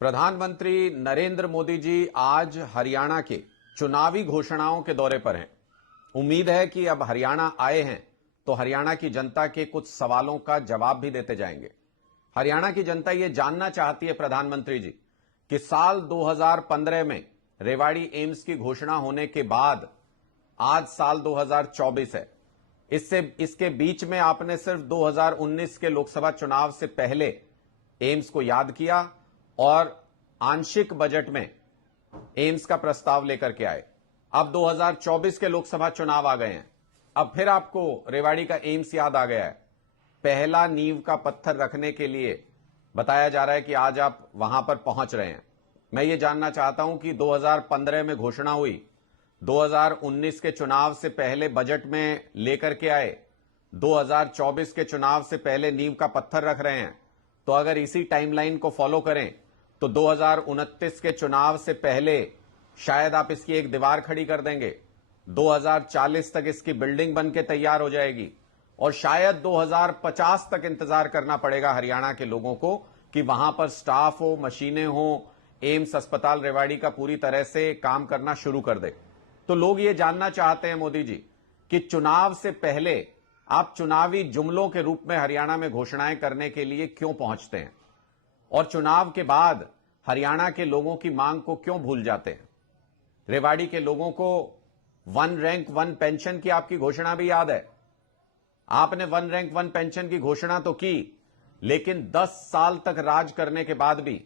प्रधानमंत्री नरेंद्र मोदी जी आज हरियाणा के चुनावी घोषणाओं के दौरे पर हैं। उम्मीद है कि अब हरियाणा आए हैं तो हरियाणा की जनता के कुछ सवालों का जवाब भी देते जाएंगे। हरियाणा की जनता यह जानना चाहती है प्रधानमंत्री जी कि साल 2015 में रेवाड़ी एम्स की घोषणा होने के बाद आज साल 2024 है। इसके बीच में आपने सिर्फ 2019 के लोकसभा चुनाव से पहले एम्स को याद किया और आंशिक बजट में एम्स का प्रस्ताव लेकर के आए। अब 2024 के लोकसभा चुनाव आ गए हैं, अब फिर आपको रेवाड़ी का एम्स याद आ गया है। पहला नींव का पत्थर रखने के लिए बताया जा रहा है कि आज आप वहां पर पहुंच रहे हैं। मैं ये जानना चाहता हूं कि 2015 में घोषणा हुई, 2019 के चुनाव से पहले बजट में लेकर के आए, 2024 के चुनाव से पहले नींव का पत्थर रख रहे हैं। तो अगर इसी टाइमलाइन को फॉलो करें तो 2029 के चुनाव से पहले शायद आप इसकी एक दीवार खड़ी कर देंगे, 2040 तक इसकी बिल्डिंग बन के तैयार हो जाएगी और शायद 2050 तक इंतजार करना पड़ेगा हरियाणा के लोगों को कि वहां पर स्टाफ हो, मशीनें हो, एम्स अस्पताल रेवाड़ी का पूरी तरह से काम करना शुरू कर दे। तो लोग ये जानना चाहते हैं मोदी जी कि चुनाव से पहले आप चुनावी जुमलों के रूप में हरियाणा में घोषणाएं करने के लिए क्यों पहुंचते हैं और चुनाव के बाद हरियाणा के लोगों की मांग को क्यों भूल जाते हैं। रेवाड़ी के लोगों को वन रैंक वन पेंशन की आपकी घोषणा भी याद है। आपने वन रैंक वन पेंशन की घोषणा तो की, लेकिन 10 साल तक राज करने के बाद भी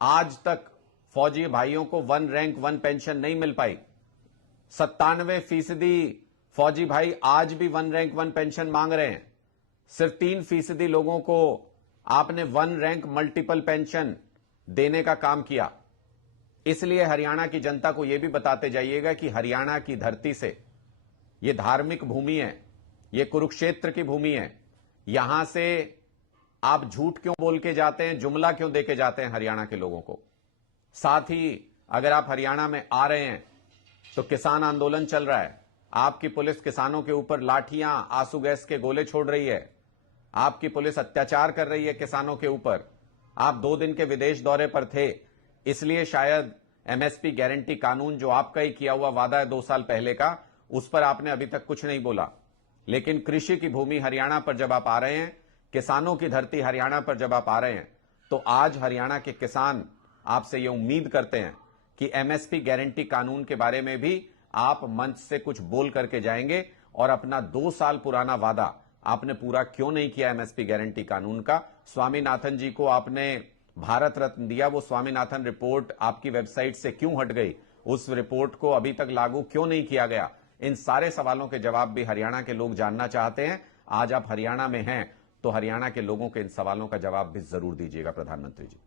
आज तक फौजी भाइयों को वन रैंक वन पेंशन नहीं मिल पाई। 97% फौजी भाई आज भी वन रैंक वन पेंशन मांग रहे हैं। सिर्फ 3% लोगों को आपने वन रैंक मल्टीपल पेंशन देने का काम किया। इसलिए हरियाणा की जनता को यह भी बताते जाइएगा कि हरियाणा की धरती से यह धार्मिक भूमि है, यह कुरुक्षेत्र की भूमि है। यहां से आप झूठ क्यों बोल के जाते हैं, जुमला क्यों दे के जाते हैं हरियाणा के लोगों को। साथ ही अगर आप हरियाणा में आ रहे हैं तो किसान आंदोलन चल रहा है, आपकी पुलिस किसानों के ऊपर लाठियां, आंसू गैस के गोले छोड़ रही है, आपकी पुलिस अत्याचार कर रही है किसानों के ऊपर। आप 2 दिन के विदेश दौरे पर थे, इसलिए शायद एमएसपी गारंटी कानून जो आपका ही किया हुआ वादा है 2 साल पहले का, उस पर आपने अभी तक कुछ नहीं बोला। लेकिन कृषि की भूमि हरियाणा पर जब आप आ रहे हैं, किसानों की धरती हरियाणा पर जब आप आ रहे हैं, तो आज हरियाणा के किसान आपसे यह उम्मीद करते हैं कि एमएसपी गारंटी कानून के बारे में भी आप मंच से कुछ बोल करके जाएंगे और अपना 2 साल पुराना वादा आपने पूरा क्यों नहीं किया एमएसपी गारंटी कानून का। स्वामीनाथन जी को आपने भारत रत्न दिया, वो स्वामीनाथन रिपोर्ट आपकी वेबसाइट से क्यों हट गई, उस रिपोर्ट को अभी तक लागू क्यों नहीं किया गया। इन सारे सवालों के जवाब भी हरियाणा के लोग जानना चाहते हैं। आज आप हरियाणा में हैं तो हरियाणा के लोगों के इन सवालों का जवाब भी जरूर दीजिएगा प्रधानमंत्री जी।